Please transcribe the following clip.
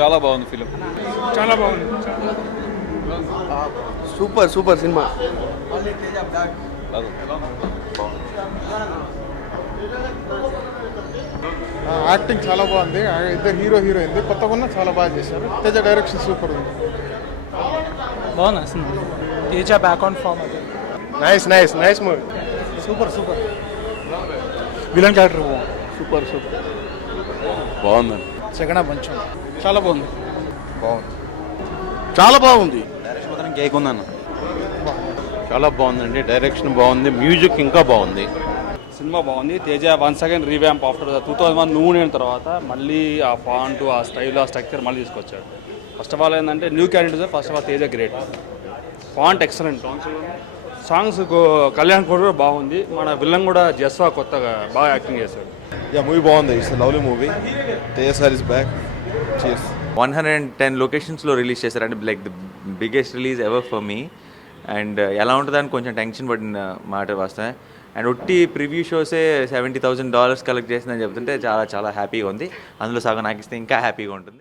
చాలా బాగుంది ఫిలిం. చాలా బాగుంది. Super cinema. యాక్టింగ్ చాలా బాగుంది. ఇద్దరు హీరోయిన్ కొత్తగా చాలా బాగా చేశారు. తేజ డైరెక్షన్ సూపర్ ఉంది. బాగుంది సినిమా. తేజ బ్యాక్ ఆన్ ఫామ్ అది. Nice movie. Super villain character super బాగుందండి. సెకండ్ హాఫ్ కొంచెం చాలా బాగుంది. చాలా బాగుంది. డైరెక్షన్ మాత్రం కేక్ ఉందన్న. చాలా బాగుందండి. డైరెక్షన్ బాగుంది, మ్యూజిక్ ఇంకా బాగుంది. సినిమా బాగుంది. Teja once again revamp after 2001 నువ్వు నేను తర్వాత మళ్ళీ ఆ ఫాంట్, ఆ స్టైల్, ఆ స్ట్రక్చర్ మళ్ళీ తీసుకొచ్చాడు. ఫస్ట్ ఆఫ్ ఆల్ ఏంటంటే new character. First of all Teja great. Font excellent. Songs Kalyan కూడా బాగుంది. మన విలన్ కూడా జస్వా కొత్తగా బాగా యాక్టింగ్ చేశాడు. మూవీ బాగుంది. It's lovely movie. Teja sir is back. Cheers. 110 లొకేషన్స్లో రిలీజ్ చేశారంటే like the biggest release ever for me. And ఎలా ఉంటుందని కొంచెం టెన్షన్ పడిన మాట వస్తాయి. అండ్ ఒట్టి ప్రివ్యూ షోసే $70,000 కలెక్ట్ చేసిందని చెప్తుంటే చాలా చాలా హ్యాపీగా ఉంది. అందులో సగం నాకు ఇస్తే ఇంకా హ్యాపీగా ఉంటుంది.